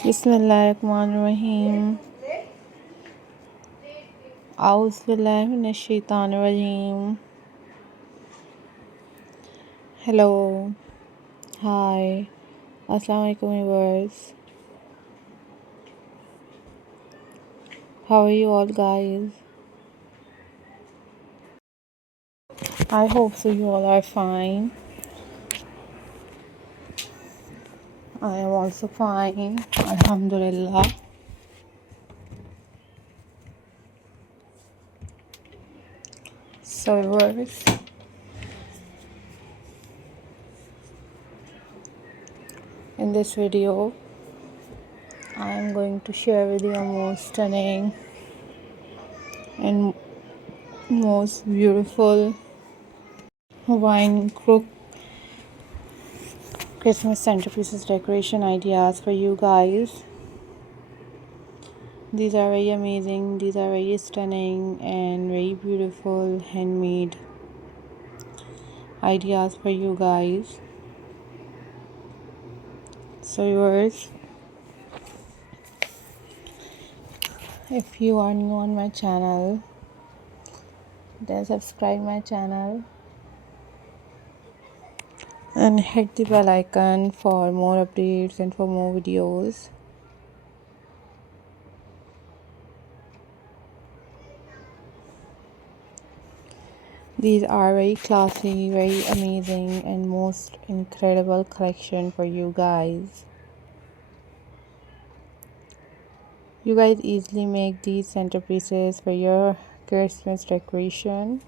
बिस्मिल्लाहिर्रहमानिर्रहीम। औज़ुबिल्लाहि मिनश्शैतानिर्रजीम। Hello, hi, Assalamu alaikum viewers. How are you all guys? I hope so you all are fine. I am also fine, alhamdulillah. So viewers, in this video I am going to share with you a most stunning and most beautiful wine crook Christmas centerpieces decoration ideas for you guys. These are very amazing, these are very stunning and very beautiful handmade ideas for you guys. So viewers, if you are new on my channel, then subscribe my channel and hit the bell icon for more updates and for more videos. These are very classy, very amazing and most incredible collection for you guys. You guys easily make these centerpieces for your Christmas decoration.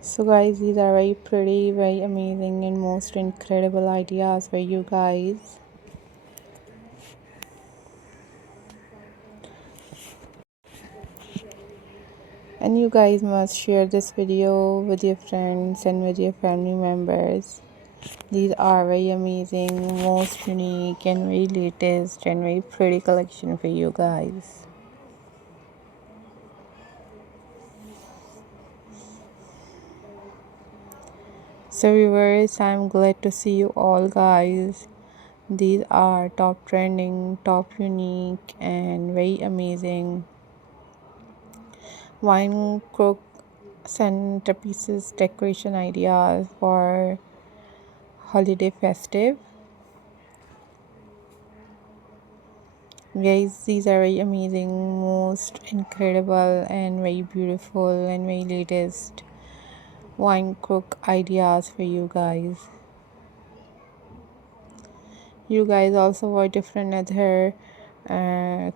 So guys, these are very pretty, very amazing and most incredible ideas for you guys. And you guys must share this video with your friends and with your family members. These are very amazing, most unique and very latest and very pretty collection for you guys. So viewers, I'm glad to see you all guys. These are top trending, top unique and very amazing wine crook centerpieces decoration ideas for holiday festive. Guys, these are very amazing, most incredible and very beautiful and very latest wine crook ideas for you guys. You guys also want different other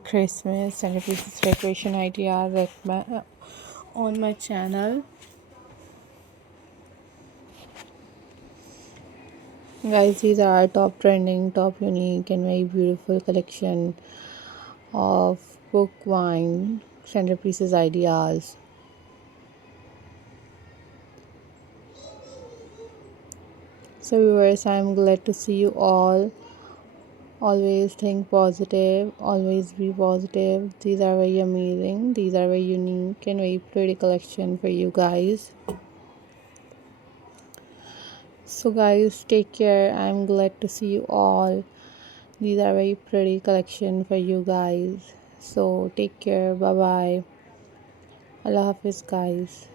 Christmas centerpieces decoration ideas on my channel. Guys, these are top trending, top unique and very beautiful collection of book wine centerpieces ideas. So viewers, I'm glad to see you all. Always think positive, always be positive. These are very amazing, these are very unique and very pretty collection for you guys. So guys, take care. I'm glad to see you all. These are very pretty collection for you guys. So take care. Bye bye. Allah Hafiz guys.